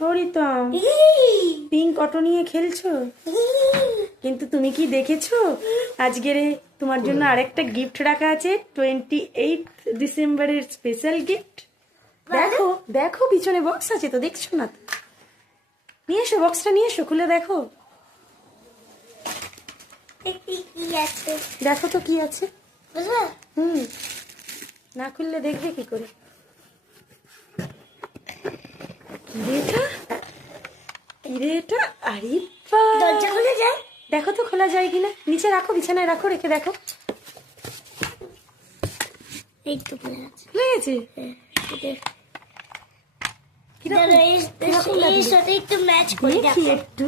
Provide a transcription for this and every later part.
হরিতম pink auto নিয়ে খেলছো, কিন্তু তুমি কি দেখেছো আজকের তোমার জন্য আরেকটা গিফট রাখা আছে, 28 ডিসেম্বরের স্পেশাল গিফট। দেখো দেখো পিছনে বক্স আছে তো, দেখছো না তো? নিয়ে এসো বক্সটা, নিয়ে এসো, খুলে দেখো। দেখো তো কি আছে। হুম, না খুললে দেখবে কি করে? কিরে এটা, আরে দরজা খুলে যায়। দেখো তো খোলা যায় কিনা, নিচে রাখো, বিছানায় রাখো, রেখে দেখো। এই তো খুলে আছে। খুলে গেছে? কিরকম? কিরকম এই লাগলো? সাথে একটু ম্যাচ করে দেখি একটু।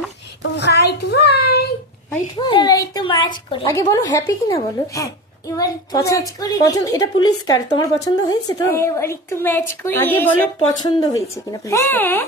White white White white? তাহলে একটু ম্যাচ করে। আগে বলো হ্যাপি কিনা বলো। হ্যাঁ, এবার একটু পছন্দ ম্যাচ করে পছন্দ, এটা পুলিশ কার, তোমার পছন্দ হয়েছে তো? এবার একটু ম্যাচ করে আগে বলো পছন্দ হয়েছে কিনা পুলিশ কার। হ্যাঁ